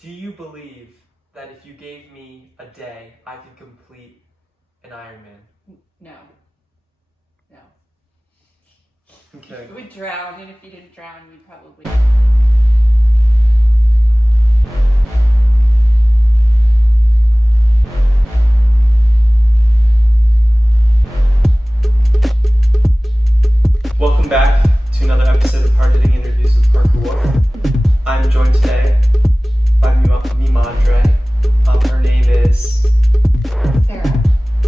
Do you believe that if you gave me a day, I could complete an Ironman? No. No. Okay. You would drown, and if you didn't drown, you'd probably... Welcome back to another episode of Hard Hitting Interviews with Sarah Wolfe. I'm joined today by me Madre. Her name is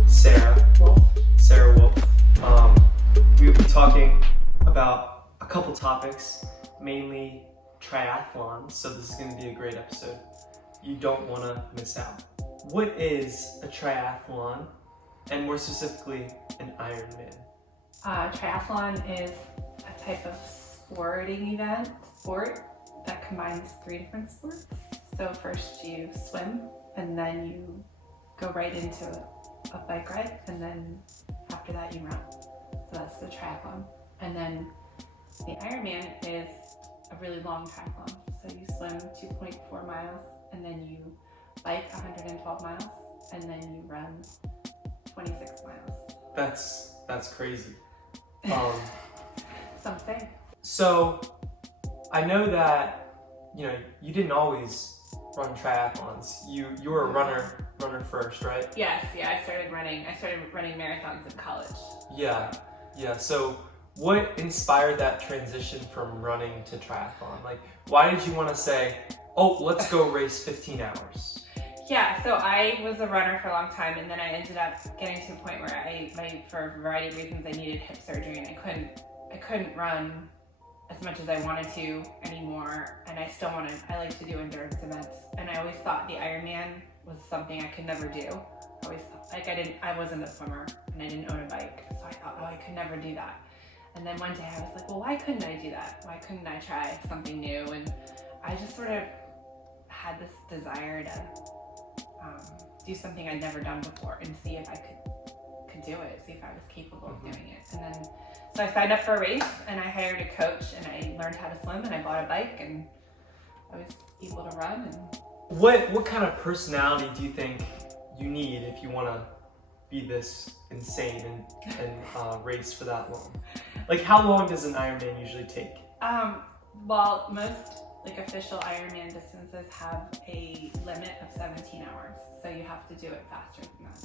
Sarah Wolfe. Sarah Wolfe. We will be talking about a couple topics, mainly triathlon. So this is going to be a great episode. You don't want to miss out. What is a triathlon, and more specifically, an Ironman? Triathlon is a type of sport that combines 3 different sports. So first you swim, and then you go right into a bike ride, and then after that you run. So that's the triathlon. And then the Ironman is a really long triathlon. So you swim 2.4 miles, and then you bike 112 miles, and then you run 26 miles. That's crazy. Something. So I know that you didn't always run triathlons. You were a runner first, right? Yes, I started running marathons in college. Yeah. So what inspired that transition from running to triathlon? Like, why did you want to say, oh, let's go race 15 hours? Yeah, so I was a runner for a long time, and then I ended up getting to a point where for a variety of reasons, I needed hip surgery, and I couldn't run as much as I wanted to anymore, and I like to do endurance events, and I always thought the Ironman was something I could never do. I wasn't a swimmer, and I didn't own a bike, so I thought, I could never do that. And then one day I was like, well, why couldn't I do that? Why couldn't I try something new? And I just sort of had this desire to do something I'd never done before and see if I could do it, see if I was capable of doing it. And then, so I signed up for a race, and I hired a coach, and I learned how to swim, and I bought a bike, and I was able to run. And What kind of personality do you think you need if you want to be this insane and race for that long? Like, how long does an Ironman usually take? Well, most official Ironman distances have a limit of 17 hours, so you have to do it faster than that.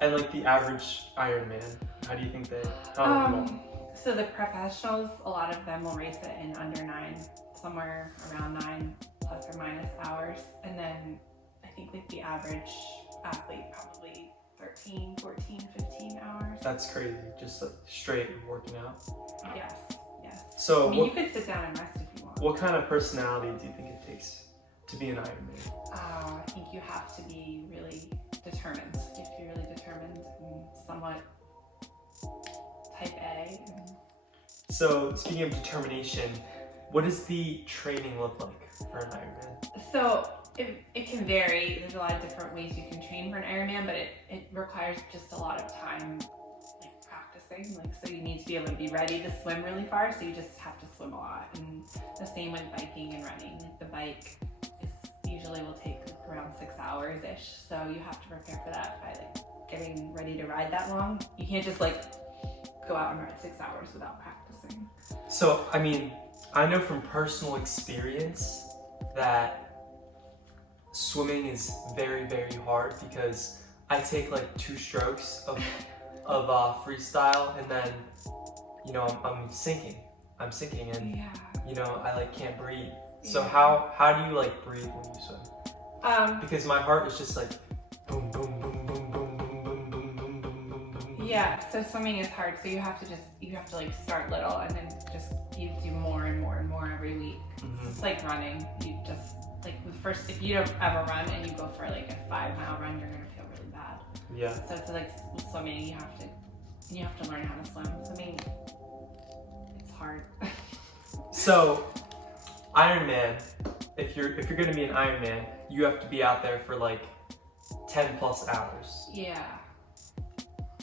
And like the average Ironman, how do you think So the professionals, a lot of them will race it in under 9, somewhere around 9 plus or minus hours, and then I think the average athlete probably 13, 14, 15 hours. That's crazy, just like straight working out. Yes. So you could sit down and rest if you want. What kind of personality do you think it takes to be an Ironman? I think you have to be really determined. You have to be really determined and somewhat type A. So speaking of determination, what does the training look like for an Ironman? So it can vary. There's a lot of different ways you can train for an Ironman, but it requires just a lot of time practicing. So you need to be able to be ready to swim really far, so you just have to swim a lot. And the same with biking and running. The bike usually will take around 6 hours-ish, so you have to prepare for that by getting ready to ride that long. You can't just go out and ride 6 hours without practicing. So, I mean, I know from personal experience that swimming is very, very hard because I take 2 strokes of freestyle, and then I'm sinking, and I can't breathe. So how do you breathe when you swim? Because my heart is just boom, boom, boom, boom, boom, boom, boom, boom, boom, boom, boom, boom, boom. Yeah, so swimming is hard. So you have to start little, and then you do more and more and more every week. Mm-hmm. It's like running. You just first, if you don't ever run and you go for a 5-mile run, you're gonna feel really bad. Yeah. So it's like swimming. You have to learn how to swim. Swimming, it's hard. So, Ironman, if you're gonna be an Ironman, you have to be out there for 10 plus hours. Yeah.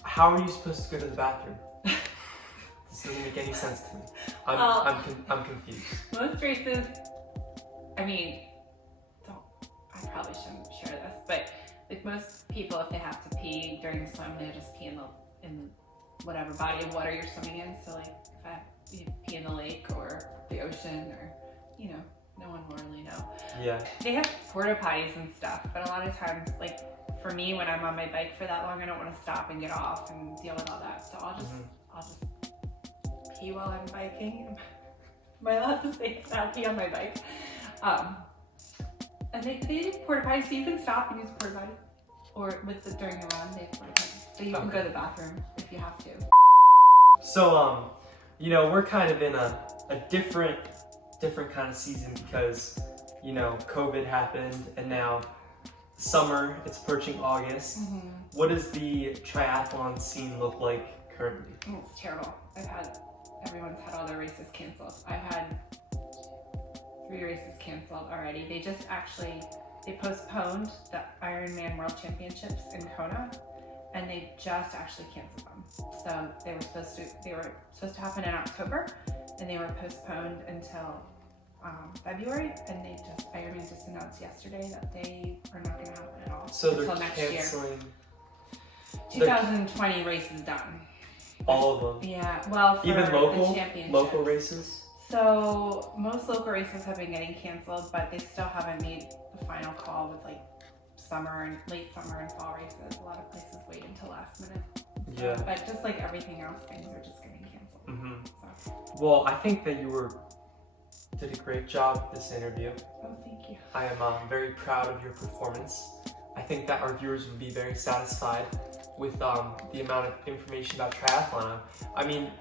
How are you supposed to go to the bathroom? This doesn't make any sense to me. I'm confused. Most races, Like most people, if they have to pee during the swim, they just pee in whatever body of water you're swimming in. So like if you pee in the lake or the ocean or, you know, no one will really know. Yeah. They have porta potties and stuff, but a lot of times, like for me, when I'm on my bike for that long, I don't want to stop and get off and deal with all that. So I'll just pee while I'm biking. Am I allowed to say I'll pee on my bike? And they do porta potties, so you can stop and use a porta potty, or during the run they have porta potties, so you can go to the bathroom if you have to. So you know, we're kind of in a different kind of season because, you know, COVID happened and now summer, it's approaching August. Mm-hmm. What does the triathlon scene look like currently? Oh, it's terrible. Everyone's had all their races canceled. I've had 3 races canceled already. They postponed the Ironman World Championships in Kona, and they just actually canceled them. So they were supposed to happen in October, and they were postponed until February, and Ironman just announced yesterday that they are not going to happen at all. So until they're next canceling. year. 2020 race is done. All of them. Yeah, well, for even the local races. So most local races have been getting canceled, but they still haven't made the final call with like late summer and fall races. A lot of places wait until last minute. Yeah. But just like everything else, things are just getting canceled. Mm-hmm. So. Well, I think that you did a great job with this interview. Oh, thank you. I am very proud of your performance. I think that our viewers would be very satisfied with the amount of information about triathlon. I mean,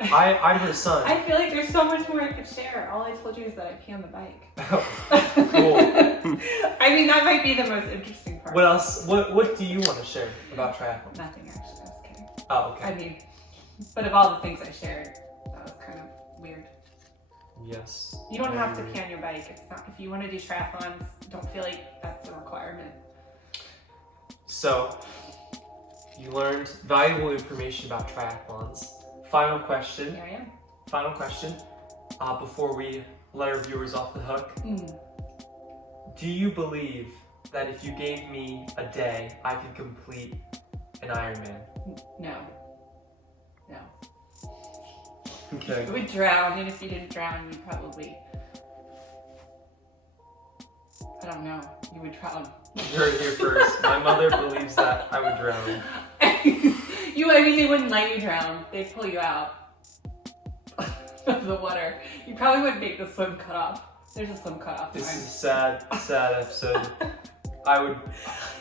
I'm her son. I feel like there's so much more I could share. All I told you is that I pee on the bike. Cool. I mean, that might be the most interesting part. What else? What do you want to share about triathlon? Nothing, actually. I was kidding. Oh, okay. I mean, but of all the things I shared, that was kind of weird. Yes. You don't have to pee on your bike. It's not. If you want to do triathlons, don't feel like that's a requirement. So, you learned valuable information about triathlons. Final question. Here I am. Final question. Before we let our viewers off the hook. Do you believe that if you gave me a day, I could complete an Ironman? No. Okay. You would drown, and if you didn't drown, you'd probably... I don't know. You would drown. You heard it here first. My mother believes that I would drown. I mean, they wouldn't let you drown. They'd pull you out of the water. You probably wouldn't make the swim cut off. There's a swim cut off. This is a sad episode.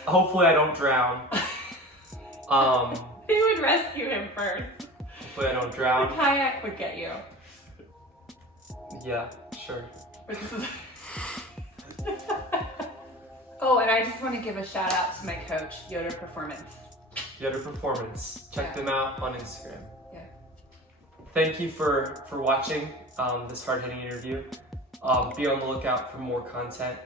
Hopefully I don't drown. They would rescue him first. Hopefully I don't drown. The kayak would get you. Yeah, sure. Oh, and I just want to give a shout out to my coach, Yoda Performance. Yoda Performance. Check them out on Instagram. Yeah. Thank you for watching this hard-hitting interview. Be on the lookout for more content